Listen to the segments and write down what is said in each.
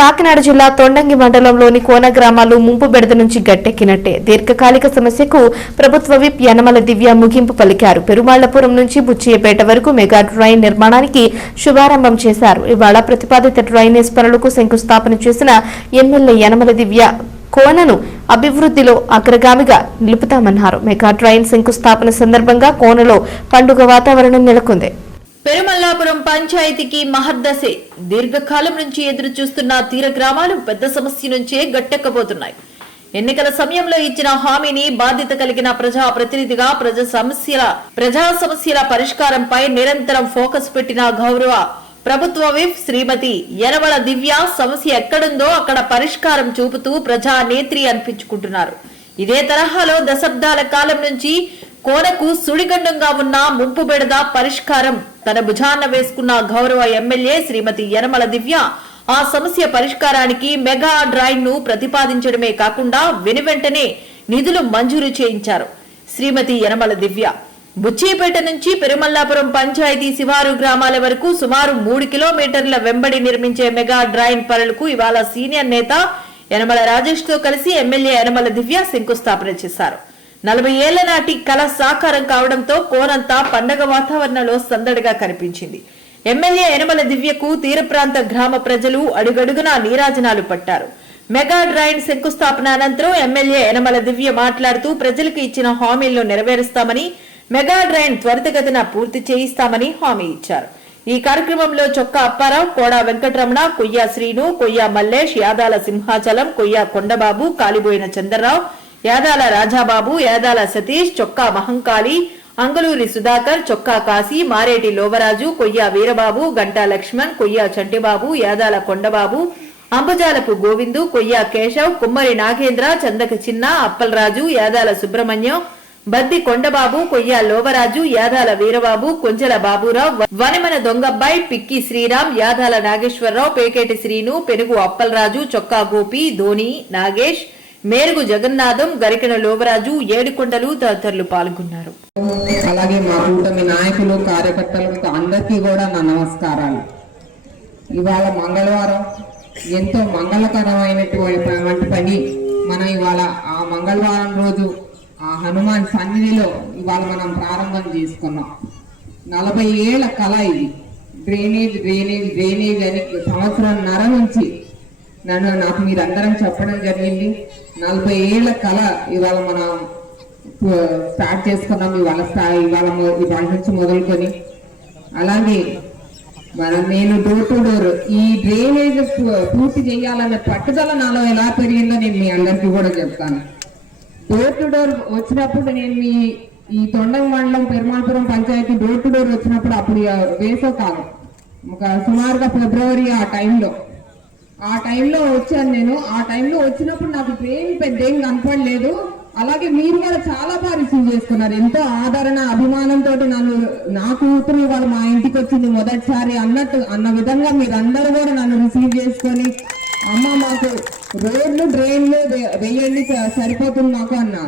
కాకినాడ జిల్లా తొండంగి మండలంలోని కోన గ్రామాలు ముంపు బెడద నుంచి గట్టెక్కినట్టే దీర్ఘకాలిక సమస్యకు ప్రభుత్వ విప్ యనమల దివ్య ముగింపు పలికారు. పెరుమాళ్ళపురం నుంచి బుచ్చియపేట వరకు మెగా డ్రైన్ నిర్మాణానికి శుభారంభం చేశారు. ఇవాళ ప్రతిపాదిత డ్రైనేజ్ పనులకు శంకుస్థాపన చేసిన ఎమ్మెల్యే యనమల దివ్య కోనను అభివృద్ధిలో అగ్రగామిగా నిలుపుతామన్నారు. మెగా డ్రైన్ శంకుస్థాపన సందర్భంగా కోనలో పండుగ వాతావరణం నెలకొంది. పెరుమల్లాపురం పంచాయతీకి మహర్దశే. దీర్ఘకాలం నుంచి ఎదురు చూస్తున్న తీర గ్రామాలు పెద్ద సమస్య నుంచే గట్టెక్కబోతున్నాయి. ఎన్నికల సమయంలో ఇచ్చిన హామీని బాధ్యత కలిగిన ప్రజా ప్రతినిధిగా ప్రజా సమస్యల ప్రజా సమస్యల పరిష్కారంపై నిరంతరం ఫోకస్ పెట్టిన గౌరవ ప్రభుత్వ విప్ శ్రీమతి యనమల దివ్య సమస్య ఎక్కడుందో అక్కడ పరిష్కారం చూపుతూ ప్రజా నేత్రి అనిపించుకుంటున్నారు. ఇదే తరహాలో దశాబ్దాల కాలం నుంచి కోనకు సుడిగండంగా ఉన్న ముంపు బెడద పరిష్కారం. తన భుజాన వేసుకున్న గౌరవ ఎమ్మెల్యే శ్రీమతి యనమల దివ్య ఆ సమస్య పరిష్కారానికి మెగా డ్రాయింగ్ను ప్రతిపాదించడమే కాకుండా వెనువెంటనే నిధులు మంజూరు చేయించారు. శ్రీమతి యనమల దివ్య బుచ్చిపేట నుంచి పెరుమల్లాపురం పంచాయతీ శివారు గ్రామాల వరకు సుమారు మూడు కిలోమీటర్ల వెంబడి నిర్మించే మెగా డ్రాయింగ్ పనులకు ఇవాళ సీనియర్ నేత యనమల రాజేష్తో కలిసి ఎమ్మెల్యే యనమల దివ్య శంకుస్థాపన చేశారు. నలభై ఏళ్ళ నాటి కళ సాకారం కావడంతో కోనంతా పండగ వాతావరణంలో సందడిగా కనిపించింది. ఎమ్మెల్యే యనమల దివ్యకు తీర ప్రాంత గ్రామ ప్రజలు అడుగడుగునా నీరాజనాలు పట్టారు. మెగా డ్రైన్ శంకుస్థాపన అనంతరం ఎమ్మెల్యే యనమల దివ్య మాట్లాడుతూ ప్రజలకు ఇచ్చిన హామీలను నెరవేరుస్తామని మెగా డ్రైన్ త్వరితగతిన పూర్తి చేయిస్తామని హామీ ఇచ్చారు. ఈ కార్యక్రమంలో చొక్క అప్పారావు కోడా వెంకటరమణ కొయ్య శ్రీను కొయ్య మల్లేష్ యాదాల సింహాచలం కొయ్య కొండబాబు కాలిబోయిన చంద్రరావు యాదాల రాజాబాబు యాదాల సతీష్ చొక్కా మహంకాళి అంగలూరి సుధాకర్ చొక్కా కాశీ మారేటి లోవరాజు కొయ్య వీరబాబు గంటా లక్ష్మణ్ కొయ్య చంటిబాబు యాదాల కొండబాబు అంబజాలపు గోవిందు కొయ్య కేశవ్ కుమ్మరి నాగేంద్ర చందక చిన్న అప్పలరాజు యాదాల సుబ్రహ్మణ్యం బద్ది కొండబాబు కొయ్య లోవరాజు యాదాల వీరబాబు కొంచెల బాబురావు వనమన దొంగబ్బాయి పిక్కి శ్రీరామ్ యాదాల నాగేశ్వరరావు పేకేటి శ్రీను పెనుగు అప్పలరాజు చొక్కా గోపి ధోని నాగేష్ మేరుగు జగన్నాథం గరికెన లోవరాజు ఏడుకొండలు తదితరులు పాల్గొన్నారు. అలాగే మా కూటమి నాయకులు కార్యకర్తలకు అందరికీ కూడా నా నమస్కారాలు. ఇవాళ మంగళవారం ఎంతో మంగళకరమైనటువంటి పని. మనం ఇవాళ ఆ మంగళవారం రోజు ఆ హనుమాన్ సన్నిధిలో ఇవాళ మనం ప్రారంభం చేసుకున్నాం. నలభై ఏళ్ళ కళ ఇది. డ్రైనేజ్ డ్రైనేజ్ డ్రైనేజ్ అని సంవత్సరంన్నర నుంచి నన్ను నాకు మీరందరం చెప్పడం జరిగింది. నలభై ఏళ్ళ కళ ఇవాళ మనం స్టార్ట్ చేసుకున్నాం ఇవాళ స్థాయి ఇవాళ ఇవాళ నుంచి మొదలుకొని. అలాగే మనం నేను డోర్ టు డోర్ ఈ డ్రైనేజ్ పూర్తి చేయాలన్న పట్టుదల నాలో ఎలా పెరిగిందో నేను మీ అందరికీ కూడా చెప్తాను. డోర్ టు డోర్ వచ్చినప్పుడు నేను మీ ఈ తొండం మండలం Perumalapuram panchayat door to door వచ్చినప్పుడు అప్పుడు ఆ వేసవ కాలం. ఒక సుమారుగా ఫిబ్రవరి ఆ టైంలో. ఆ టైంలో వచ్చాను నేను. ఆ టైంలో వచ్చినప్పుడు నాకు ట్రైన్ పెద్ద ఏం కనపడలేదు. అలాగే మీరు కూడా చాలా బాగా రిసీవ్ చేసుకున్నారు. ఎంతో ఆదరణ అభిమానంతో నన్ను నా కూతురు వాళ్ళు మా ఇంటికి వచ్చింది మొదటిసారి అన్నట్టు అన్న విధంగా మీరందరూ కూడా నన్ను రిసీవ్ చేసుకొని అమ్మ మాకు రోడ్లు డ్రైన్లు వేయండి సరిపోతుంది మాకు అన్నా.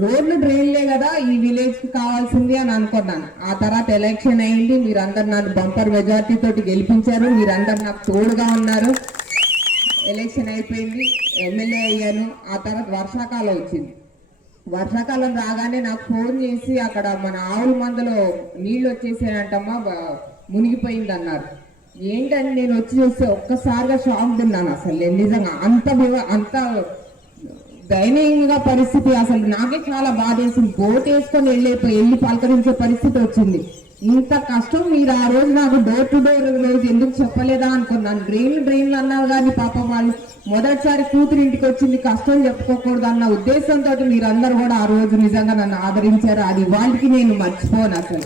రోడ్లు డ్రైన్లే కదా ఈ విలేజ్కి కావాల్సింది అని అనుకున్నాను. ఆ తర్వాత ఎలక్షన్ అయింది. మీరందరు నన్ను బంపర్ మెజార్టీ తోటి గెలిపించారు. మీరందరు నాకు తోడుగా ఉన్నారు. ఎలక్షన్ అయిపోయింది. ఎమ్మెల్యే అయ్యాను. ఆ తర్వాత వర్షాకాలం వచ్చింది. వర్షాకాలం రాగానే నాకు ఫోన్ చేసి అక్కడ మన ఆవుల మందలో నీళ్ళు వచ్చేసానంటమ్మా మునిగిపోయింది అన్నారు ఏంటని నేను వచ్చి చూస్తే ఒక్కసారిగా షాక్ తిన్నాను అసలు. నిజంగా అంత అంత దయనీయంగా పరిస్థితి అసలు. నాకే చాలా బాధ వేసింది బోట్ వేసుకొని వెళ్ళిపోయి వెళ్ళి పలకరించే పరిస్థితి వచ్చింది. ఇంత కష్టం మీరు ఆ రోజు నాకు డోర్ టు డోర్ రోజు ఎందుకు చెప్పలేదా అనుకున్నాను. డ్రైన్లు డ్రైన్లు అన్నారు కానీ పాప వాళ్ళు మొదటిసారి కూతురు ఇంటికి వచ్చింది కష్టం చెప్పుకోకూడదు అన్న ఉద్దేశంతో మీరందరూ కూడా ఆ రోజు నిజంగా నన్ను ఆదరించారు. అది వాళ్ళకి నేను మర్చిపోను అసలు.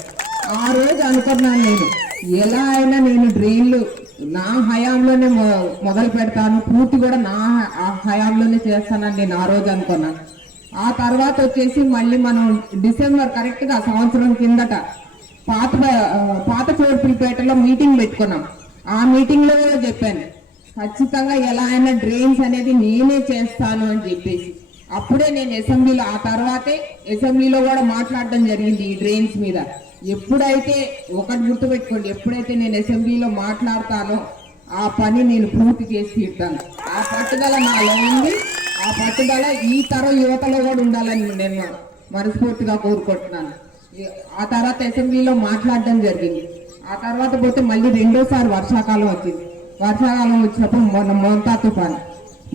ఆ రోజు అనుకున్నాను నేను ఎలా అయినా నేను డ్రైన్లు నా హయాంలోనే మొ- మొదలు పెడతాను. పూర్తి కూడా నా హయాంలోనే చేస్తానని నేను ఆ రోజు అనుకున్నాను. ఆ తర్వాత వచ్చేసి మళ్ళీ మనం డిసెంబర్ కరెక్ట్గా సంవత్సరం కిందట పాత పాత చోటుపేటలో మీటింగ్ పెట్టుకున్నాం. ఆ మీటింగ్లో కూడా చెప్పాను ఖచ్చితంగా ఎలా అయినా డ్రైన్స్ అనేది నేనే చేస్తాను అని చెప్పేసి. అప్పుడే నేను అసెంబ్లీలో ఆ తర్వాతే అసెంబ్లీలో కూడా మాట్లాడడం జరిగింది ఈ డ్రైన్స్ మీద. ఎప్పుడైతే ఒకటి గుర్తుపెట్టుకోండి ఎప్పుడైతే నేను అసెంబ్లీలో మాట్లాడతానో ఆ పని నేను పూర్తి చేసి తీరుతాను. ఆ పట్టుదల నాలో ఉంది ఆ పట్టుదల ఈ తరం యువతలో కూడా ఉండాలని నేను మనస్ఫూర్తిగా కోరుకుంటున్నాను. ఆ తర్వాత అసెంబ్లీలో మాట్లాడడం జరిగింది. ఆ తర్వాత పోతే మళ్ళీ రెండోసారి వర్షాకాలం వచ్చింది. వర్షాకాలం వచ్చినప్పుడు మొన్న మొంతా తుఫాన్.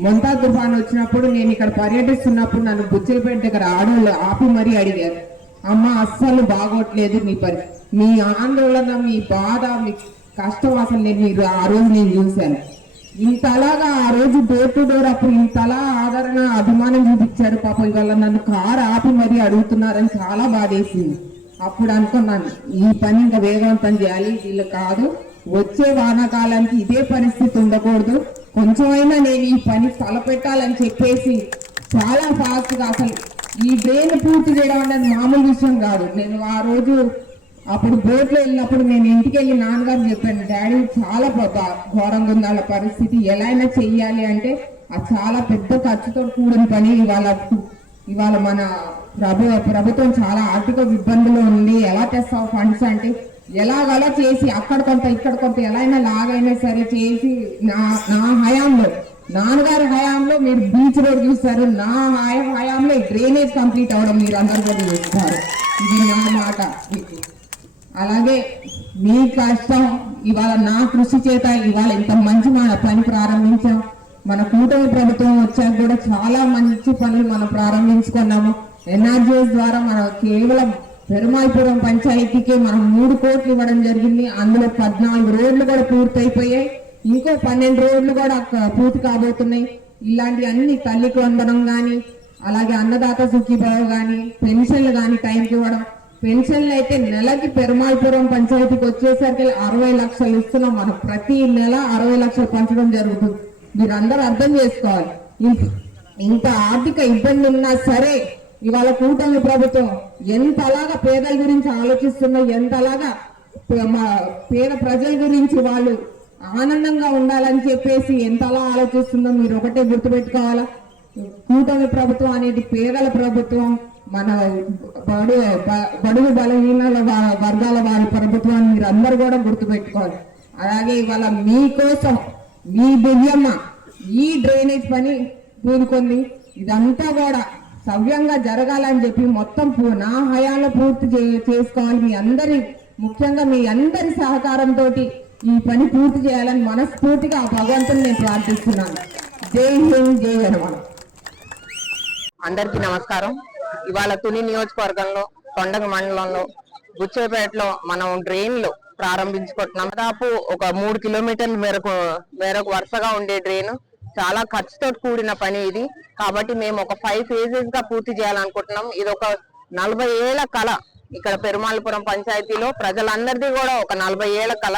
మొంతా తుఫాన్ వచ్చినప్పుడు నేను ఇక్కడ పర్యటిస్తున్నప్పుడు నన్ను బుచ్చిలపేట దగ్గర ఆడవాళ్ళు ఆపి మరీ అడిగారు. అమ్మ అస్సలు బాగోట్లేదు మీ పరి మీ ఆందోళన మీ బాధ మీ కష్టం అసలు నేను మీరు ఆ రోజు నేను చూశాను. ఇంతలాగా ఆ రోజు డోర్ టు డోర్ అప్పుడు ఇంతలా ఆదరణ అభిమానం చూపించారు పాపం. ఇవాళ నన్ను కారు ఆపి మరీ అడుగుతున్నారని చాలా బాధేసింది. అప్పుడు అనుకున్నాను ఈ పని ఇంకా వేగవంతం చేయాలి. వీళ్ళు కాదు వచ్చే వానాకాలానికి ఇదే పరిస్థితి ఉండకూడదు. కొంచెమైనా నేను ఈ పని తలపెట్టాలని చెప్పేసి చాలా ఫాస్ట్గా అసలు ఈ డ్రైన్ పూర్తి చేయడం అనేది మామూలు విషయం కాదు. నేను ఆ రోజు అప్పుడు బోట్లో వెళ్ళినప్పుడు నేను ఇంటికి వెళ్ళి నాన్నగారు చెప్పాను డాడీ చాలా ఘోరంగా ఉంది వాళ్ళ పరిస్థితి. ఎలా అయినా చెయ్యాలి అంటే అది చాలా పెద్ద ఖర్చుతో కూడిన పని ఇవాళ ఇవాళ మన ప్రభు ప్రభుత్వం చాలా ఆర్థిక ఇబ్బందులు ఉంది. ఎలా తెస్తావు ఫండ్స్ అంటే ఎలాగలా చేసి అక్కడ కొంత ఇక్కడ కొంత ఎలా అయినా లాగైనా సరే చేసి నా నా హయాంలో నాన్నగారి హయాంలో మీరు బీచ్ రోడ్ చూస్తారు. నా హయా హయాంలో డ్రైనేజ్ కంప్లీట్ అవడం మీరు అందరు కూడా చూస్తారు. ఇది నా మాట మీకు. అలాగే మీ కష్టం ఇవాళ నా కృషి చేత ఇవాళ ఇంత మంచి మన పని ప్రారంభించాం. మన కూటమి ప్రభుత్వం వచ్చాక కూడా చాలా మంచి పనులు మనం ప్రారంభించుకున్నాము. ఎన్ఆర్జీఎస్ ద్వారా మనం కేవలం పెరుమాయిపురం పంచాయతీకి మనం మూడు కోట్లు ఇవ్వడం జరిగింది. అందులో పద్నాలుగు రోడ్లు కూడా పూర్తయిపోయాయి. ఇంకో పన్నెండు రోడ్లు కూడా పూర్తి కాబోతున్నాయి. ఇలాంటి అన్ని తల్లికి వందడం కానీ అలాగే అన్నదాత సుఖీభావ కానీ పెన్షన్లు కానీ టైంకి ఇవ్వడం పెన్షన్లు అయితే నెలకి పెరుమాల్పురం పంచాయతీకి వచ్చేసరికి అరవై లక్షలు ఇస్తున్నాం మనం. ప్రతి నెల అరవై లక్షలు పంచడం జరుగుతుంది. మీరందరూ అర్థం చేసుకోవాలి. ఇంత- ఆర్థిక ఇబ్బంది ఉన్నా సరే ఇవాళ కూటమి ప్రభుత్వం ఎంతలాగా పేదల గురించి ఆలోచిస్తుందో ఎంతలాగా మా పేద ప్రజల గురించి వాళ్ళు ఆనందంగా ఉండాలని చెప్పేసి ఎంతలా ఆలోచిస్తుందో మీరు ఒకటే గుర్తుపెట్టుకోవాలా? కూటమి ప్రభుత్వం అనేది పేదల ప్రభుత్వం. మన బడు బడుగు బలహీనల వర్గాల వారి ప్రభుత్వాన్ని మీరు అందరు కూడా గుర్తుపెట్టుకోవాలి. అలాగే ఇవాళ మీకోసం మీ దివ్యమ్మ ఈ డ్రైనేజ్ పని పూనుకుంది. ఇదంతా కూడా సవ్యంగా జరగాలని చెప్పి మొత్తం పూ- నా హయాంలో పూర్తి చే- చేసుకోవాలి మీ అందరి ముఖ్యంగా మీ అందరి సహకారంతో ఈ పని పూర్తి చేయాలని మనస్ఫూర్తిగా ఆ భగవంతుని నేను ప్రార్థిస్తున్నాను. జై హింద్ జై హనుమాన్ అందరికీ నమస్కారం. ఇవాళ తుని నియోజకవర్గంలో కొండగ మండలంలో బుచ్చేపేటలో మనం డ్రైన్లు ప్రారంభించుకుంటున్నాం. దాదాపు ఒక మూడు కిలోమీటర్ల మేరకు మేరకు వరుసగా ఉండే డ్రైన్. చాలా ఖర్చుతో కూడిన పని ఇది. కాబట్టి మేము ఒక ఫైవ్ ఫేజెస్గా పూర్తి చేయాలనుకుంటున్నాం. ఇది ఒక నలభై ఏళ్ళ కళ ఇక్కడ పెరుమాళపురం పంచాయతీలో. ప్రజలందరిది కూడా ఒక నలభై ఏళ్ళ కళ.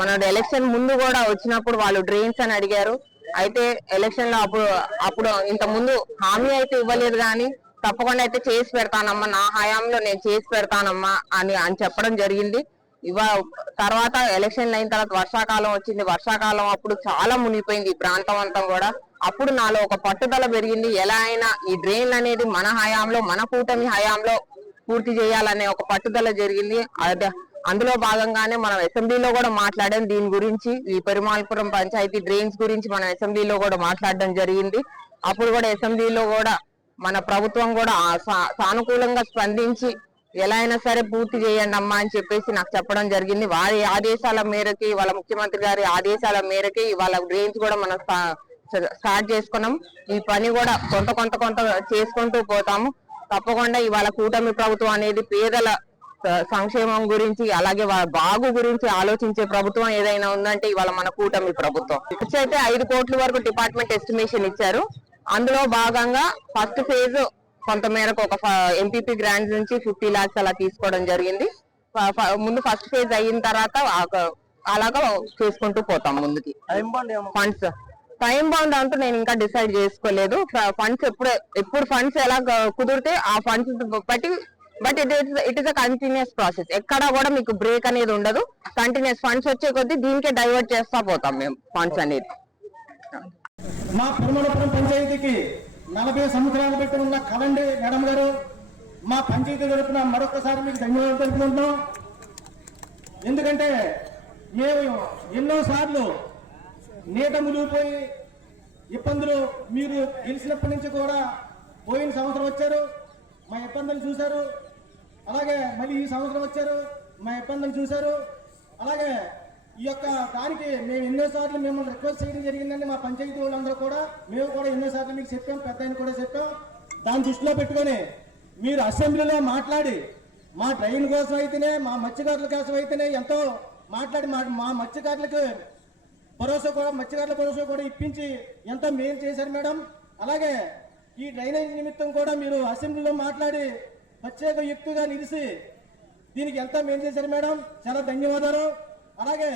మన ఎలక్షన్ ముందు కూడా వచ్చినప్పుడు వాళ్ళు డ్రైన్స్ అని అడిగారు. అయితే ఎలక్షన్లో అప్పుడు అప్పుడు ఇంత ముందు హామీ అయితే ఇవ్వలేదు కానీ తప్పకుండా అయితే చేసి పెడతానమ్మా నా హయాంలో నేను చేసి పెడతానమ్మా అని అని చెప్పడం జరిగింది. ఇవ తర్వాత ఎలక్షన్ అయిన తర్వాత వర్షాకాలం వచ్చింది. వర్షాకాలం అప్పుడు చాలా మునిగిపోయింది ఈ ప్రాంతం అంతా కూడా. అప్పుడు నాలో ఒక పట్టుదల పెరిగింది. ఎలా అయినా ఈ డ్రైన్ అనేది మన హయాంలో మన కూటమి హయాంలో పూర్తి చేయాలనే ఒక పట్టుదల జరిగింది. అద- అందులో భాగంగానే మనం అసెంబ్లీలో కూడా మాట్లాడాం. దీని గురించి ఈ పెరుమాళపురం పంచాయతీ డ్రైన్స్ గురించి మనం అసెంబ్లీలో కూడా మాట్లాడడం జరిగింది. అప్పుడు కూడా అసెంబ్లీలో కూడా మన ప్రభుత్వం కూడా సా- సానుకూలంగా స్పందించి ఎలా అయినా సరే పూర్తి చేయండి అమ్మా అని చెప్పేసి నాకు చెప్పడం జరిగింది. వారి ఆదేశాల మేరకి వాళ్ళ ముఖ్యమంత్రి గారి ఆదేశాల మేరకి వాళ్ళ డ్రైన్స్ కూడా మనం స్టార్ట్ చేసుకున్నాం. ఈ పని కూడా కొంత కొంత కొంత చేసుకుంటూ పోతాము. తప్పకుండా ఇవాళ కూటమి ప్రభుత్వం అనేది పేదల సంక్షేమం గురించి అలాగే వాళ్ళ బాగు గురించి ఆలోచించే ప్రభుత్వం ఏదైనా ఉందంటే ఇవాళ మన కూటమి ప్రభుత్వం. ఖర్చు అయితే ఐదు కోట్ల వరకు డిపార్ట్మెంట్ ఎస్టిమేషన్ ఇచ్చారు. అందులో భాగంగా ఫస్ట్ ఫేజ్ కొంత మేరకు ఒక ఎంపీపీ గ్రాంట్స్ నుంచి ఫిఫ్టీ లాక్స్ అలా తీసుకోవడం జరిగింది. ముందు ఫస్ట్ ఫేజ్ అయిన తర్వాత అలాగా చేసుకుంటూ పోతాం ముందుకి. ఫండ్స్ టైం బౌండ్ అంటూ నేను ఇంకా డిసైడ్ చేసుకోలేదు. ఫండ్స్ ఎప్పుడు ఎప్పుడు ఫండ్స్ ఎలా కుదిరితే ఆ ఫండ్స్ బట్టి but it is it is a continuous process ఎక్కడ కూడా మీకు బ్రేక్ అనేది ఉండదు. కంటిన్యూస్ ఫండ్స్ వచ్చే కొద్దీ దీనికే డైవర్ట్ చేస్తా పోతాం మేము ఫండ్స్ అనేది. మా పెరుమలపురం పంచాయతీకి నలభై సంవత్సరాలు పెట్టి ఉన్న కలండి మేడం గారు మా పంచాయతీ తరఫున మరొకసారి మీకు ధన్యవాదాలు తెలుపుకుంటున్నాం. ఎందుకంటే మేము ఎన్నో సార్లు నీట మునిగిపోయి ఇబ్బందులు మీరు గెలిచినప్పటి నుంచి కూడా పోయిన సంవత్సరం వచ్చారు మా ఇబ్బందులు చూశారు. అలాగే మళ్ళీ ఈ సంవత్సరం వచ్చారు మా ఇబ్బందులు చూశారు. అలాగే ఈ యొక్క దానికి మేము ఎన్నోసార్లు మిమ్మల్ని రిక్వెస్ట్ చేయడం జరిగిందండి. మా పంచాయతీ వాళ్ళందరూ కూడా మేము కూడా ఎన్నోసార్లు మీకు చెప్పాం పెద్ద కూడా చెప్పాం. దాని దృష్టిలో పెట్టుకొని మీరు అసెంబ్లీలో మాట్లాడి మా డ్రైన్ కోసం అయితేనే మా మత్స్యకారుల కోసం అయితేనే ఎంతో మాట్లాడి మా మా మత్స్యకారులకు భరోసా కూడా మత్స్యకారుల భరోసా కూడా ఇప్పించి ఎంతో మేలు చేశారు మేడం. అలాగే ఈ డ్రైనేజ్ నిమిత్తం కూడా మీరు అసెంబ్లీలో మాట్లాడి ప్రత్యేక యుక్తిగా నిలిచి దీనికి ఎంతో మేలు చేశారు మేడం. చాలా ధన్యవాదాలు. అలాగే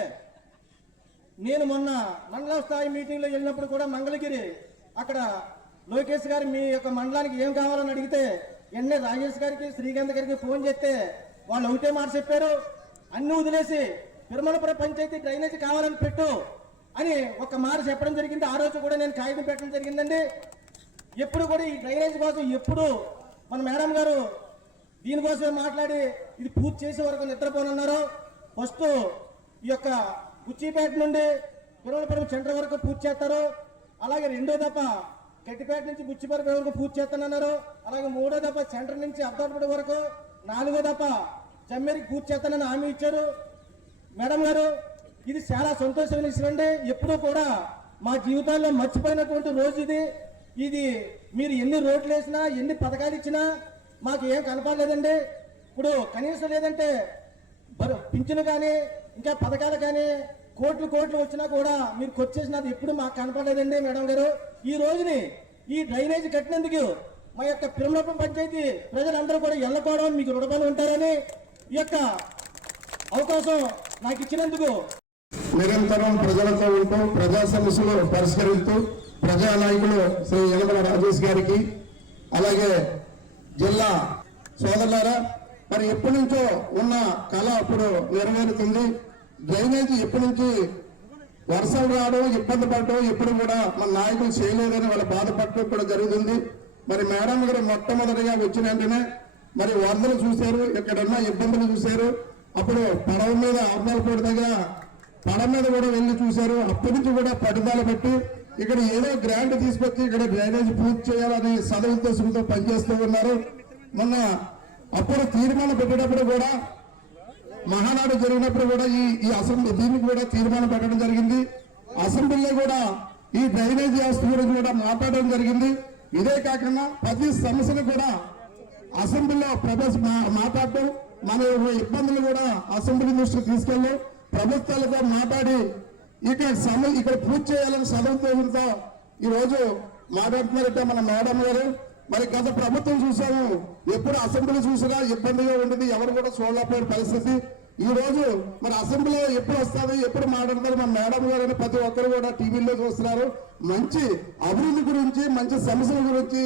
నేను మొన్న మండల స్థాయి మీటింగ్లో వెళ్ళినప్పుడు కూడా మంగళగిరి అక్కడ లోకేష్ గారు మీ యొక్క మండలానికి ఏం కావాలని అడిగితే ఎన్నే రాజేష్ గారికి శ్రీకాంత్ గారికి ఫోన్ చేస్తే వాళ్ళు ఒకటే మాట చెప్పారు. అన్ని వదిలేసి తిరుమలపురం పంచాయతీ డ్రైనేజ్ కావాలని పెట్టు అని ఒక మాట చెప్పడం జరిగింది. ఆ రోజు కూడా నేను కాగితం పెట్టడం జరిగిందండి. ఎప్పుడు కూడా ఈ డ్రైనేజ్ కోసం ఎప్పుడు మన మేడం గారు దీనికోసమే మాట్లాడి ఇది పూర్తి చేసే వరకు నిద్రపోనున్నారు. ఫస్ట్ ఈ యొక్క కుచ్చిపేట నుండి తిరుమలపురం సెంటర్ వరకు పూర్తి చేస్తారు. అలాగే రెండో దఫ గట్టిపేట నుంచి బుచ్చిపేట వరకు పూర్తి చేస్తానన్నారు. అలాగే మూడో దఫ సెంటర్ నుంచి అబ్దాపూడి వరకు నాలుగో దఫ జమ్మేరికి పూర్తి చేస్తానని హామీ ఇచ్చారు. మేడం గారు ఇది చాలా సంతోషమైన విషయం అండి. ఎప్పుడూ కూడా మా జీవితాల్లో మర్చిపోయినటువంటి రోజు ఇది. ఇది మీరు ఎన్ని రోడ్లు వేసినా ఎన్ని పథకాలు ఇచ్చినా మాకు ఏం కనపడలేదండి. ఇప్పుడు కనీసం లేదంటే పింఛను కానీ ఇంకా పథకాలు కానీ కోట్లు కోట్లు వచ్చినా కూడా మీరు కొచ్చేసినది ఎప్పుడు మాకు కనపడలేదండి మేడం గారు. ఈ రోజుని ఈ డ్రైనేజ్ కట్టినందుకు మా యొక్క పిరమలపం పంచాయతీ ప్రజలందరూ కూడా ఎల్లకోవడం మీకు రుణపడి ఉంటారని ఈ యొక్క అవకాశం నాకు ఇచ్చినందుకు నిరంతరం ప్రజలతో ఉంటూ ప్రజా సమస్యలు పరిష్కరిస్తూ ప్రజా నాయకులు శ్రీ యనమల రాజేష్ గారికి అలాగే జిల్లా సోదరులారా మరి ఎప్పటి నుంచో ఉన్న కళ అప్పుడు నెరవేరుతుంది. డ్రైనేజ్ ఎప్పటి నుంచి వర్షాలు రావడం ఇబ్బంది పడడం ఎప్పుడు కూడా మన నాయకులు చేయలేదని వాళ్ళ బాధపడటం కూడా జరుగుతుంది. మరి మేడం గారు మొట్టమొదటిగా వచ్చిన వెంటనే మరి వరదలు చూశారు ఎక్కడున్న ఇబ్బందులు చూశారు. అప్పుడు పడవ మీద అర్నాలపూడి దగ్గర పడవ మీద కూడా వెళ్ళి చూశారు. అప్పటి నుంచి కూడా పట్టుదల పెట్టి ఇక్కడ ఏదో గ్రాంట్ తీసుకొచ్చి ఇక్కడ డ్రైనేజ్ పూర్తి చేయాలని సదుద్దేశంతో పనిచేస్తూ ఉన్నారు. మొన్న అప్పుడు తీర్మానం పెట్టేటప్పుడు కూడా మహానాడు జరిగినప్పుడు కూడా ఈ ఈ అసెంబ్లీ దీనికి కూడా తీర్మానం పెట్టడం జరిగింది. అసెంబ్లీలో కూడా ఈ డ్రైనేజ్ వ్యవస్థ గురించి కూడా మాట్లాడడం జరిగింది. ఇదే కాకుండా ప్రతి సమస్యను కూడా అసెంబ్లీలో ప్రవేశ మా- మాట్లాడటం మన ఇబ్బందులు కూడా అసెంబ్లీ దృష్టికి తీసుకెళ్ళి ప్రభుత్వాలతో మాట్లాడి ఇక్కడ సమ ఇక్కడ పూర్తి చేయాలని సదుద్దేశంతో ఈ రోజు మాట్లాడుతున్నారంటే మన మేడం గారు. మరి గత ప్రభుత్వం చూసాము ఎప్పుడు అసెంబ్లీ చూసినా ఇబ్బందిగా ఉండేది ఎవరు కూడా చూడలేకపోయిన పరిస్థితి. ఈ రోజు మరి అసెంబ్లీలో ఎప్పుడు వస్తుంది ఎప్పుడు మాట్లాడతారు మన మేడం గారు ప్రతి ఒక్కరు కూడా టీవీలో చూస్తున్నారు. మంచి అభివృద్ధి గురించి మంచి సమస్యల గురించి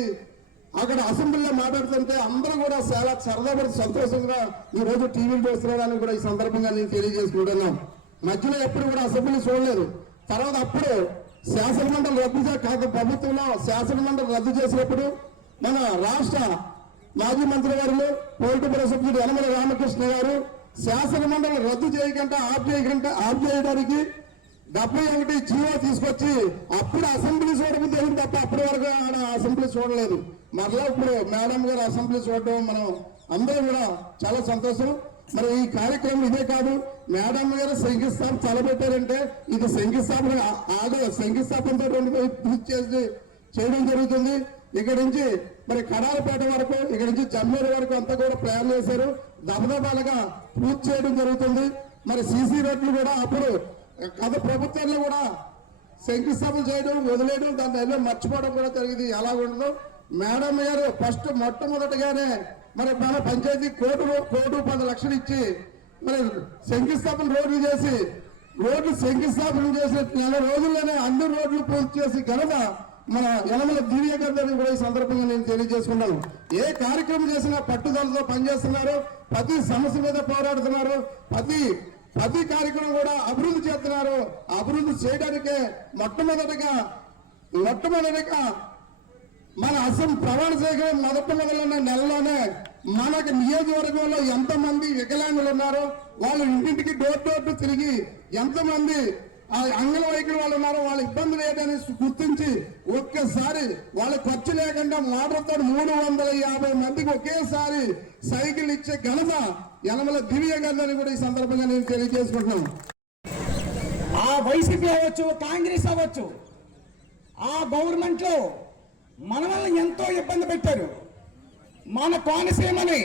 అక్కడ అసెంబ్లీలో మాట్లాడుతుంటే అందరూ కూడా చాలా సరదాపడి సంతోషంగా ఈ రోజు టీవీలు చూస్తున్నారని కూడా ఈ సందర్భంగా నేను తెలియజేసుకుంటున్నాను. మధ్యలో ఎప్పుడు కూడా అసెంబ్లీ చూడలేదు. తర్వాత అప్పుడు శాసనమండలి రద్దు చే కాదు ప్రభుత్వంలో శాసనమండలి రద్దు చేసినప్పుడు మన రాష్ట్ర మాజీ మంత్రి గారు పోలిటిపుర సభ్యుడు యనమల రామకృష్ణ గారు శాసనమండలి రద్దు చేయకుండా ఆఫ్ చేయకుండా ఆఫ్ చేయడానికి డెబ్బై ఒకటి జీవో తీసుకొచ్చి అప్పుడు అసెంబ్లీ చూడడం తెలియదు తప్ప అప్పటి వరకు ఆడ అసెంబ్లీ చూడలేదు. మరలా ఇప్పుడు మేడం గారు అసెంబ్లీ చూడడం మనం అందరూ కూడా చాలా సంతోషం. మరి ఈ కార్యక్రమం ఇదే కాదు మేడం గారు శంకుస్థాపన తలపెట్టారంటే ఇది శంకుస్థాపన ఆగ శంకుస్థాపనతో పూర్తి చేసి చేయడం జరుగుతుంది. ఇక్కడ నుంచి మరి కడాలపేట వరకు ఇక్కడ నుంచి జమ్మూరు వరకు అంతా కూడా ప్లాన్ చేశారు. దబదబాలుగా పూర్తి చేయడం జరుగుతుంది. మరి సీసీ రోడ్లు కూడా అప్పుడు గత ప్రభుత్వంలో కూడా శంకుస్థాపన చేయడం వదిలేయడం దాన్ని ఎన్నో మర్చిపోవడం కూడా జరిగింది. ఎలా ఉండదు? మేడం గారు ఫస్ట్ మొట్టమొదటిగానే మరి మన పంచాయతీ కోటి కోటి పది లక్షలు ఇచ్చి మరి శంకుస్థాపన రోడ్లు చేసి రోడ్లు శంకుస్థాపన చేసిన నెల రోజుల్లోనే అన్ని రోడ్లు పూర్తి చేసి ఘనత మన యనమల దివ్య గారిని కూడా ఈ సందర్భంగా నేను తెలియజేసుకున్నాను. ఏ కార్యక్రమం చేసినా పట్టుదలతో పనిచేస్తున్నారు. ప్రతి సమస్య మీద పోరాడుతున్నారు. ప్రతి ప్రతి కార్యక్రమం కూడా అభివృద్ధి చేస్తున్నారు. అభివృద్ధి చేయడానికే మొట్టమొదటిగా మొట్టమొదటిగా మన అసం ప్రమాణ స్వీకారం మొదటి మొదలైన నెలలోనే మనకు నియోజకవర్గంలో ఎంతమంది వికలాంగులు ఉన్నారో వాళ్ళు ఇంటింటికి డోర్ డోర్ తిరిగి ఎంతమంది ఆ అంగన్వాడీకులు వాళ్ళు ఉన్నారు వాళ్ళ ఇబ్బంది లేదని గుర్తించి ఒక్కసారి వాళ్ళ ఖర్చు లేకుండా మోటార్తో మూడు వందల యాభై మందికి ఒకేసారి సైకిల్ ఇచ్చే ఘనత యనమల దివ్య గారిని కూడా ఈ సందర్భంగా నేను తెలియజేసుకుంటున్నాను. ఆ వైసీపీ అవ్వచ్చు కాంగ్రెస్ అవ్వచ్చు ఆ గవర్నమెంట్లో మన వల్ల ఎంతో ఇబ్బంది పెట్టారు. మన కోనసీమని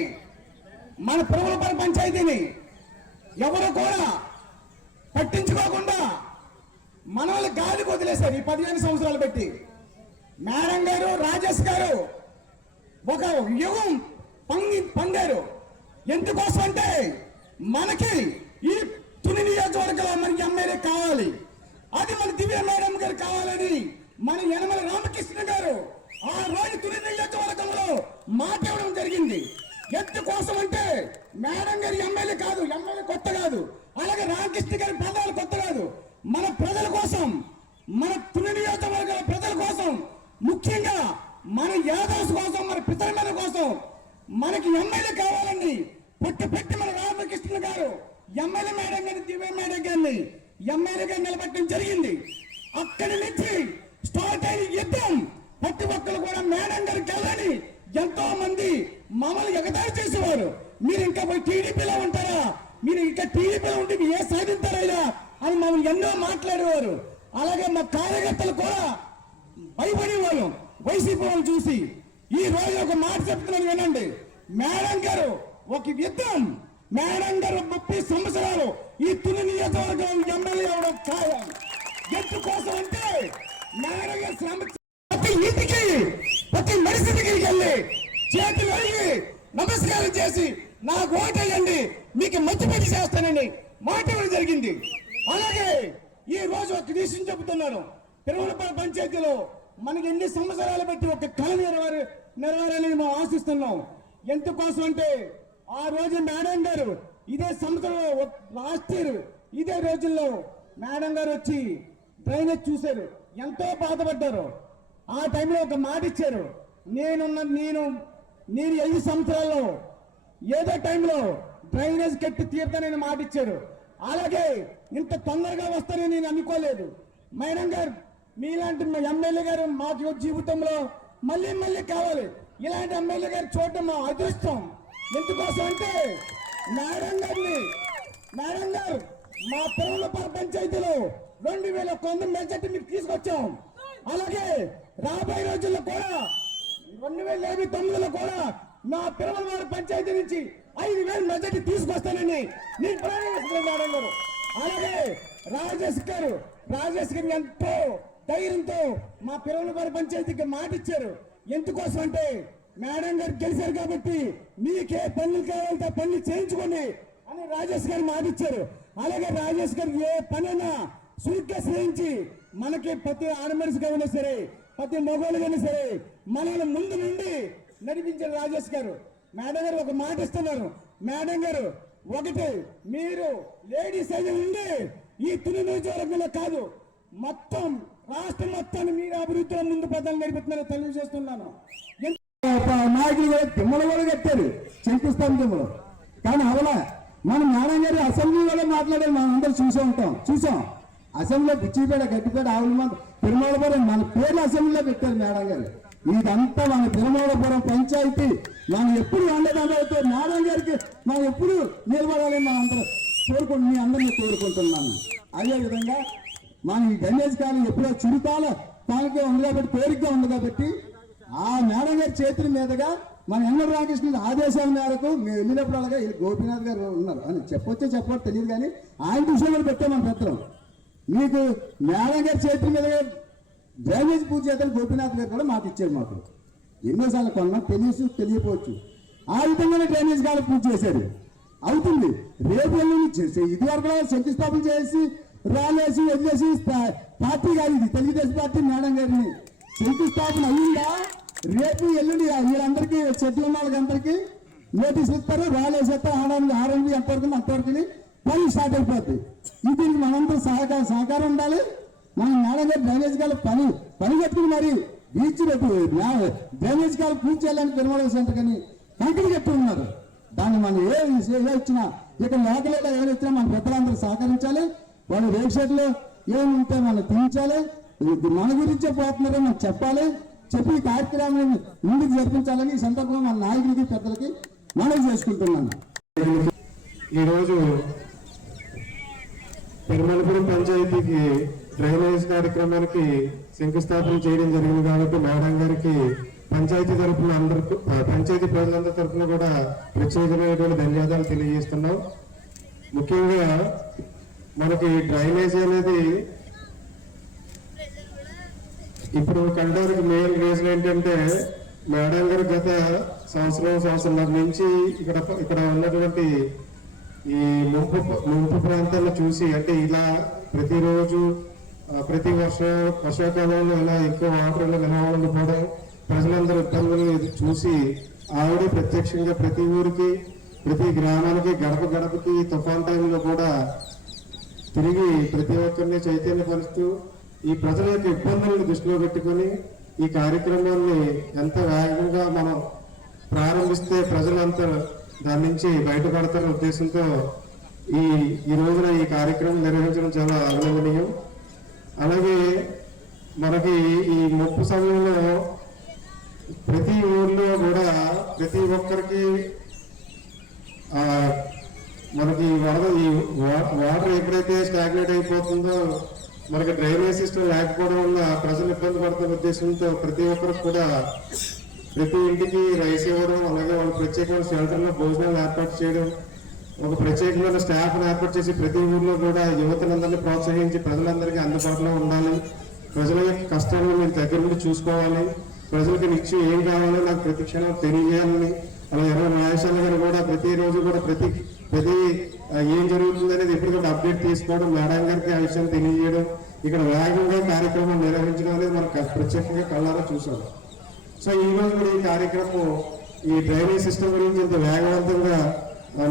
మన ప్రభులపల్లి పంచాయతీని ఎవరు కూడా పట్టించుకోకుండా మన వాళ్ళు గాలికి వదిలేశారు ఈ పదిహేను సంవత్సరాలు పెట్టి. మేడం గారు రాజేష్ గారు ఒక యుగం పంగి పొందారు ఎందుకోసం అంటే మనకి ఈ తుని నియోజకవర్గంలో మనకి ఎమ్మెల్యే కావాలి. అది మన దివ్య మేడం గారు కావాలని మన యనమల రామకృష్ణ గారు ఆ రోజు తుని నియోజకవర్గంలో మాట ఇవ్వడం జరిగింది. ఎందుకోసం అంటే మేడం గారి ఎమ్మెల్యే కాదు ఎమ్మెల్యే కొత్త కాదు. అలాగే రామకృష్ణ గారి పదాలు కొత్త కాదు. మన ప్రజల కోసం మన తుని నియోజకవర్గాల ప్రజల కోసం ముఖ్యంగా మన యాదవ్స్ కోసం మన పితరమల కోసం మనకి ఎమ్మెల్యే కావాలండి. పుట్టి పెట్టి మన రామకృష్ణ గారు ఎమ్మెల్యే మేడం గారిని దివ్య మేడం గారిని ఎమ్మెల్యే గారిని నిలబెట్టడం జరిగింది. అక్కడి నుంచి స్టార్ట్ అయిన యుద్ధం ప్రతి ఒక్కరు కూడా మేడం గారికి వెళ్ళని ఎంతో మంది మమ్మల్ని ఎగతాళి చేసేవారు. మీరు ఇంకా పోయి టీడీపీలో ఉంటారా? మీరు ఇంకా టీడీపీలో ఉంటే ఏ సాధించారైనా అని మమ్మల్ని ఎన్నో మాట్లాడేవారు. అలాగే మా కార్యకర్తలు కూడా భయపడేవారు. వైసీపీ వాళ్ళు చూసి. ఈ రోజు ఒక మాట చెప్తున్నాను వినండి. మేడం గారు ఒక యుద్ధం. మేడం గారు ముప్పై సంవత్సరాలు ఈ తుని నియోజకవర్గం ఎమ్మెల్యే అవడం ఖాయం. ఎందుకోసం అంటే మేడం గారు శ్రమ ప్రతి ఇంటికి ప్రతి మనిషి దగ్గరికి వెళ్ళి చేతులు అడిగి నమస్కారం చేసి నాకు ఓటేయండి మీకు మంచి పని చేస్తానని మాట జరిగింది. అలాగే ఈ రోజు ఒక విషయం చెబుతున్నాను. తిరుమలపల్లి పంచాయతీలో మనకి ఎన్ని సంవత్సరాలు పెట్టి ఒక కళ నెరవేరు నెరవేరాలని మేము ఆశిస్తున్నాం. ఎందుకోసం అంటే ఆ రోజు మేడం గారు ఇదే సంవత్సరంలో లాస్ట్ ఇయర్ ఇదే రోజుల్లో మేడం గారు వచ్చి డ్రైనేజ్ చూశారు. ఎంతో బాధపడ్డారు. ఆ టైంలో ఒక మాట ఇచ్చారు. నేనున్న నేను నేను ఐదు సంవత్సరాల్లో ఏదో టైంలో డ్రైనేజ్ కట్టి తీరుతానని మాట ఇచ్చారు. అలాగే ఇంత తొందరగా వస్తారని నేను అనుకోలేదు. మేడం గారు మీలాంటి ఎమ్మెల్యే గారు మాకు జీవితంలో మళ్ళీ మళ్ళీ కావాలి. ఇలాంటి ఎమ్మెల్యే గారు చూడటం మా అదృష్టం. ఎందుకోసం అంటే మేడం గారిని మేడం గారు మా పిల్లల పంచాయతీలో రెండు వేల కొంత మెజార్టీ మీకు తీసుకొచ్చాం. అలాగే రాబోయే రోజుల్లో కూడా రెండు వేల ఇరవై తొమ్మిదిలో కూడా మా పిల్లల పంచాయతీ నుంచి ఐదు వేలు మెజార్టీ తీసుకొస్తానని నేను ప్రయాణిస్తున్నాను మేడం గారు అలాగే రాజేష్ గారు రాజేష్ గారు ఎంతో ధైర్యంతో మా పిల్లల పంచాయతీకి మాట ఇచ్చారు. ఎందుకోసం అంటే మేడం గారు గెలిచారు కాబట్టి మీకే పనులు కావాలంటే పనులు చేయించుకోండి అని రాజేష్ గారు మాట ఇచ్చారు. అలాగే రాజేష్ గారు ఏ పనైనా సురుగ్గా చేయించి మనకి ప్రతి ఆడమనిషిగా సరే ప్రతి మొగోళ్ళుగా సరే మనల్ని ముందు నుండి నడిపించారు రాజేష్ గారు. మేడం గారు ఒక మాట ఇస్తున్నారు. మేడం గారు ఒకటి మీరు లేడీస్ అయితే ఉండి ఈ తుని నియోజకవర్గంలో కాదు మొత్తం రాష్ట్రం మొత్తాన్ని మీరు అభివృద్ధిలో ముందు పెద్దలు నడిపిస్తున్నారని తెలియజేస్తున్నాను. నాయకులు కూడా కూడా కట్టారు శంకుస్థాపన తిమ్మలు కానీ అవలా మన మేడం గారు కూడా మాట్లాడారు మనం అందరూ చూసే ఉంటాం చూసాం. అసెంబ్లీలో పిచ్చిపేట గట్టిపేట ఆవుల మంది తిరుమలపురం మన పేర్లు అసెంబ్లీలో పెట్టారు మేడం గారు. ఇదంతా మన తిరుమలపురం పంచాయతీ. మనం ఎప్పుడు అండదండలతో నారాయణ గారికి మనం ఎప్పుడు నిలబడాలని మనం అందరూ కోరుకుంటు మీ అందరినీ కోరుకుంటున్నాను అదే విధంగా మనం ఈ గణేష్ కాలం ఎప్పుడో చురుకాల తాలూకా ఉంది కాబట్టి కోరికగా ఉంది కాబట్టి ఆ మేడం గారి చేతుల మీదుగా మన ఎన్నర రామకృష్ణ ఆదేశాల మేరకు మేము వెళ్ళినప్పుడు అలాగా గోపీనాథ్ గారు ఉన్నారు. అని చెప్పొచ్చే చెప్పవచ్చు తెలియదు కానీ ఆయన విషయంలో పెట్టాం మన పత్రం మీకు మేడం గారి చేతుల మీద డ్రైనేజ్ పూజ చేతలు గోపీనాథ్ గారు కూడా మాకు ఇచ్చారు మాకు. ఎన్నోసార్లు కొన్నా తెలియచ్చు తెలియపోవచ్చు. ఆ విధంగానే డ్రైనేజ్ కాలం పూజ చేశారు. అవుతుంది. రేపు ఎల్లుండి చేసే ఇది వరకు శంకుస్థాపన చేసి రాలేసి వదిలేసి పార్టీ కాదు ఇది. తెలుగుదేశం పార్టీ మేడం గారిని. శంకుస్థాపన అయ్యిందా రేపు ఎల్లుండి వీళ్ళందరికీ చెట్లు ఉన్న వాళ్ళకందరికీ నోటీస్ ఇస్తారు. రాలేసేస్తారు ఆడడానికి ఆరంభి ఎంతవరకు అంతవరకు పని స్టార్ట్ అయిపోద్ది. ఇది దీనికి మనందరూ సహకారం సహకారం ఉండాలి. మనం నాన్నగారు డ్రైనేజ్ కాలు పని పని కట్టుకుని మరి బీచ్ రేపు డ్రైనేజ్ కాలు పూర్తి చేయాలని తిరుమల సెంటర్ కానీ కంకడి కట్టి ఉన్నారు. దాన్ని మనం ఏ ఏ ఇచ్చినా ఇక లోకల్లో ఏమైనా ఇచ్చినా మన పెద్దలందరూ సహకరించాలి. వాళ్ళు రేపు ఏమి ఏముంటే మనం తినించాలి మన గురించే పోతున్నారో మనం చెప్పాలి. చెప్పి ఈ కార్యక్రమాన్ని ముందుకు జరిపించాలని ఈ సందర్భంగా మన నాయకులకి పెద్దలకి మనవి చేసుకుంటున్నాను. ఈరోజు తిరుమలపురం పంచాయతీకి డ్రైనేజ్ కార్యక్రమానికి శంకుస్థాపన చేయడం జరిగింది కాబట్టి మేడం గారికి పంచాయతీ తరఫున అందరికి పంచాయతీ ప్రజలందరి తరఫున కూడా ప్రత్యేకమైనటువంటి ధన్యవాదాలు తెలియజేస్తున్నాం. ముఖ్యంగా మనకి డ్రైనేజ్ అనేది ఇప్పుడు కంటానికి మెయిన్ రీజన్ ఏంటంటే మేడం గారు గత సంవత్సరం సంవత్సరం నుంచి ఇక్కడ ఇక్కడ ఉన్నటువంటి ఈ ముంపు ముంపు ప్రాంతాలను చూసి అంటే ఇలా ప్రతిరోజు ప్రతి వర్ష వర్షాకాలంలో ఇలా ఎక్కువ వాటర్ నిల్వ ఉండిపోవడం ప్రజలందరూ ఇబ్బందులు ఇది చూసి ఆవిడ ప్రత్యక్షంగా ప్రతి ఊరికి ప్రతి గ్రామానికి గడప గడపకి తుఫాన్ టైంలో కూడా తిరిగి ప్రతి ఒక్కరిని చైతన్యపరుస్తూ ఈ ప్రజల యొక్క ఇబ్బందులను దృష్టిలో పెట్టుకొని ఈ కార్యక్రమాన్ని ఎంత వేగంగా మనం ప్రారంభిస్తే ప్రజలంతా దాని నుంచి బయటపడతారనే ఉద్దేశంతో ఈ ఈ రోజున ఈ కార్యక్రమం నిర్వహించడం చాలా అభినందనీయం. అలాగే మనకి ఈ ముప్పు సమయంలో ప్రతి ఊర్లో కూడా ప్రతి ఒక్కరికి మనకి వరద ఈ వాటర్ ఎప్పుడైతే స్టాగ్నేట్ అయిపోతుందో మనకి డ్రైనేజ్ సిస్టమ్ లేకపోవడం వల్ల ప్రజలు ఇబ్బంది పడుతున్న ఉద్దేశంతో ప్రతి ఒక్కరికి కూడా ప్రతి ఇంటికి రైస్ ఇవ్వడం అలాగే వాళ్ళు ప్రత్యేకమైన షెల్టర్లో భోజనాలు ఏర్పాటు చేయడం ఒక ప్రత్యేకమైన స్టాఫ్ ఏర్పాటు చేసి ప్రతి ఊర్లో కూడా యువతలందరినీ ప్రోత్సహించి ప్రజలందరికీ అందుబాటులో ఉండాలి. ప్రజల యొక్క కష్టాలను మీరు దగ్గర నుండి చూసుకోవాలి. ప్రజలకు నిత్యం ఏం కావాలో నాకు ప్రతి క్షణం తెలియజేయాలని అలా ఇరవై న్యాయశాల గారు కూడా ప్రతిరోజు కూడా ప్రతి ప్రతి ఏం జరుగుతుంది అనేది ఎప్పటికప్పుడు అప్డేట్ తీసుకోవడం మేడం గారికి ఆ విషయం తెలియజేయడం ఇక్కడ వేగంగా కార్యక్రమం నిర్వహించడం అనేది మనం ప్రత్యేకంగా కళ్ళారా చూసాం. సో ఈ రోజు కూడా ఈ కార్యక్రమం ఈ డ్రైనేజ్ సిస్టమ్ గురించి ఇంత వేగవంతంగా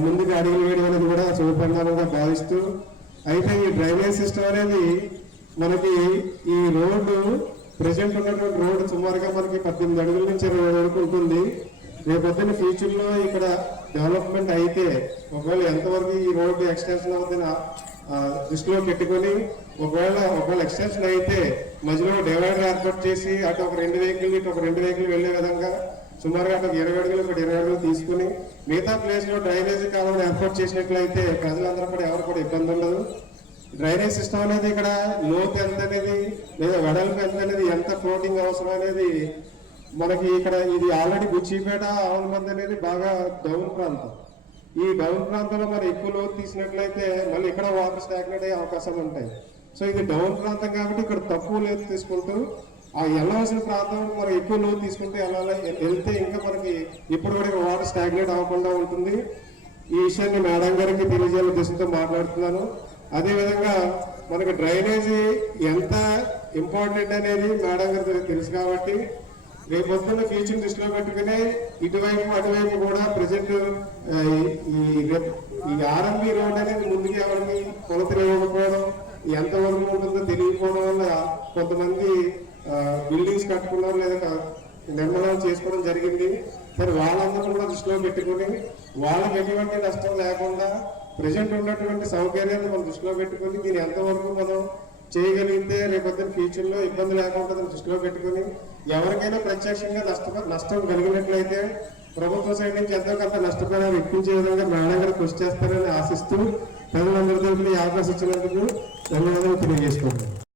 ముందుకు అడుగులు వేయడం అనేది కూడా శుభపరిణామంగా భావిస్తూ అయితే ఈ డ్రైనేజ్ సిస్టమ్ అనేది మనకి ఈ రోడ్డు ప్రజెంట్ ఉన్నటువంటి రోడ్డు సుమారుగా మనకి పద్దెనిమిది అడుగుల నుంచి ఇరవై వరకు ఉంటుంది. రేపొద్దున ఫ్యూచర్లో ఇక్కడ డెవలప్మెంట్ అయితే ఒకవేళ ఎంతవరకు ఈ రోడ్డు ఎక్స్టెన్షన్ అవుతుందని దృష్టిలో పెట్టుకొని ఒకవేళ ఒకవేళ ఎక్స్టెన్షన్ అయితే మధ్యలో డివైడర్ ఏర్పాటు చేసి అటు ఒక రెండు వెహికల్ ఇటు ఒక రెండు వెహికల్ వెళ్ళే విధంగా సుమారుగా అటు ఒక ఇరవై అడుగులు ఒకటి ఇరవై అడుగులు తీసుకుని మిగతా ప్లేస్లో డ్రైనేజ్ కావాలని ఏర్పాటు చేసినట్లయితే ప్రజలందరూ కూడా ఎవరు కూడా ఇబ్బంది ఉండదు. డ్రైనేజ్ సిస్టమ్ అనేది ఇక్కడ లోతు ఎంత అనేది లేదా వెడల్పు ఎంత అనేది ఎంత ఫ్లోటింగ్ అవసరం అనేది మనకి ఇక్కడ ఇది ఆల్రెడీ బుచ్చిపేట ఆవులమంది అనేది బాగా డౌన్ ప్రాంతం. ఈ డౌన్ ప్రాంతంలో మరి ఎక్కువ లోతు తీసినట్లయితే మళ్ళీ ఇక్కడ వాటర్ స్టాగ్నేట్ అయ్యే అవకాశాలు ఉంటాయి. సో ఇది డౌన్ ప్రాంతం కాబట్టి ఇక్కడ తక్కువ లేదు తీసుకుంటూ ఆ వెళ్ళవలసిన ప్రాంతం మనం ఎక్కువ లోతు తీసుకుంటే వెళ్ళాలి వెళ్తే ఇంకా మనకి ఇప్పుడు కూడా ఇక్కడ వాటర్ స్టాగ్నేట్ అవ్వకుండా ఉంటుంది. ఈ విషయాన్ని మేడం గారికి తెలియజేయాలని ఉద్దేశంతో మాట్లాడుతున్నాను. అదేవిధంగా మనకు మనకి డ్రైనేజీ ఎంత ఇంపార్టెంట్ అనేది మేడం గారికి తెలుసు కాబట్టి రేపు వస్తున్న ఫ్యూచర్ దృష్టిలో పెట్టుకునే ఇటువైపు అటువైపు కూడా ప్రజెంట్ ఈ ఆర్ఎంబి రోడ్ అనేది ముందుకు ఎవరిని కొలతలు ఇవ్వకపోవడం ఎంతవరకు ఉంటుందో తెలియకపోవడం వల్ల కొంతమంది బిల్డింగ్స్ కట్టుకున్నారు లేదా నిర్మాణాలు చేసుకోవడం జరిగింది. సరే వాళ్ళందరూ కూడా దృష్టిలో పెట్టుకుని వాళ్ళకి ఎటువంటి నష్టం లేకుండా ప్రజెంట్ ఉన్నటువంటి సౌకర్యాన్ని మనం దృష్టిలో పెట్టుకుని దీన్ని ఎంతవరకు మనం చేయగలిగితే రేపొద్దున ఫ్యూచర్లో ఇబ్బంది లేకుండా దృష్టిలో పెట్టుకుని ఎవరికైనా ప్రత్యక్షంగా నష్టం నష్టం కలిగినట్లయితే ప్రభుత్వ సైడ్ నుంచి ఎంతో కొంత నష్టపరిహారం ఇప్పించే విధంగా మేడం గారు కృషి చేస్తారని ఆశిస్తూ ప్రజలందరి తరఫున ఈ అవకాశం ఇచ్చినందుకు ధన్యవాదాలు తెలియజేసుకుంటున్నాను